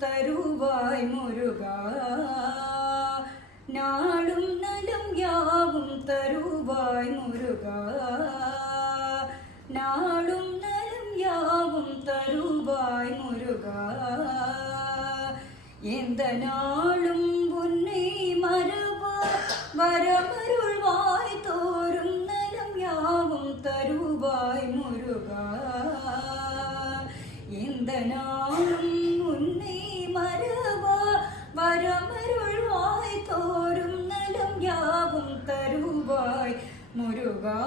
தருவாய் முருகா நாளும் நலம் யாவும் தருவாய் முருகா நாளும் நலம் யாவும் தருவாய் முருகா எந்த நாளும் உன்னை மறவா வரமருள்வாய் தோறும் நலம் யாவும் தருவாய் முருகா எந்த நாளும் உன்னை மறவா வரமருள்வாய் தோறும் நலம் யாவும் தருவாய் முருகா